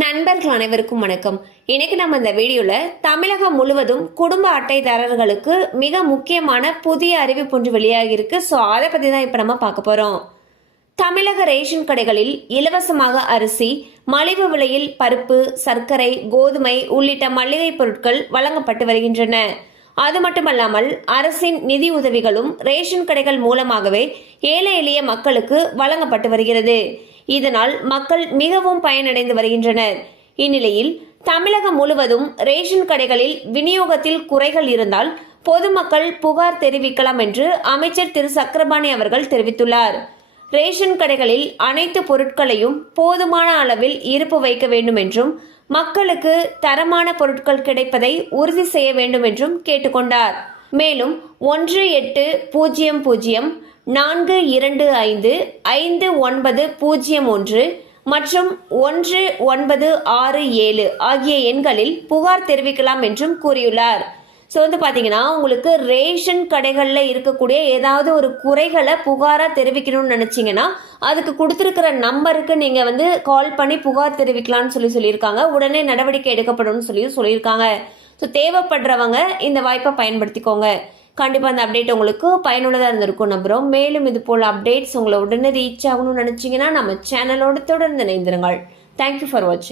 நண்பர்கள் அனைவருக்கும் வணக்கம். இன்னைக்கு நம்ம இந்த வீடியோல தமிழகம் முழுவதும் குடும்ப அட்டைதாரர்களுக்கு மிக முக்கியமான புதிய அறிவிப்பு ஒன்று வெளியாகி இருக்கு. ஸோ அதை பத்தி தான் இப்ப நம்ம பார்க்க போறோம். தமிழக ரேஷன் கடைகளில் இலவசமாக அரிசி, மலிவு விலையில் பருப்பு, சர்க்கரை, கோதுமை உள்ளிட்ட மளிகை பொருட்கள் வழங்கப்பட்டு வருகின்றன. அது மட்டுமல்லாமல் அரசின் நிதி உதவிகளும் ரேஷன் கடைகள் மூலமாகவே ஏழை எளிய மக்களுக்கு வழங்கப்பட்டு வருகிறது. இதனால் மக்கள் மிகவும் பயனடைந்து வருகின்றனர். இந்நிலையில் தமிழகம் முழுவதும் ரேஷன் கடைகளில் விநியோகத்தில் குறைகள் இருந்தால் பொதுமக்கள் புகார் தெரிவிக்கலாம் என்று அமைச்சர் திரு சக்கரபாணி அவர்கள் தெரிவித்துள்ளார். ரேஷன் கடைகளில் அனைத்து பொருட்களையும் போதுமான அளவில் இருப்பு வைக்க வேண்டும் என்றும் மக்களுக்கு தரமான பொருட்கள் கிடைப்பதை உறுதி செய்ய வேண்டும் என்றும் கேட்டுக்கொண்டார். மேலும் 1800-425-59001 மற்றும் 1967 ஆகிய எண்களில் புகார் தெரிவிக்கலாம் என்றும் கூறியுள்ளார். ஸோ பார்த்தீங்கன்னா உங்களுக்கு ரேஷன் கடைகளில் இருக்கக்கூடிய ஏதாவது ஒரு குறைகளை புகாராக தெரிவிக்கணும்னு நினச்சிங்கன்னா அதுக்கு கொடுத்துருக்கிற நம்பருக்கு நீங்கள் கால் பண்ணி புகார் தெரிவிக்கலாம்னு சொல்லியிருக்காங்க. உடனே நடவடிக்கை எடுக்கப்படும் சொல்லியிருக்காங்க. ஸோ தேவைப்படுறவங்க இந்த வாய்ப்பை பயன்படுத்திக்கோங்க. கண்டிப்பாக அந்த அப்டேட் உங்களுக்கு பயனுள்ளதாக இருந்திருக்கும் நம்புகிறோம். மேலும் இது போல் அப்டேட்ஸ் உங்களை உடனே ரீச் ஆகணும்னு நினச்சிங்கன்னா நம்ம சேனலோடு தொடர்ந்து இணைந்திருங்கள். தேங்க்யூ ஃபார் வாட்சிங்.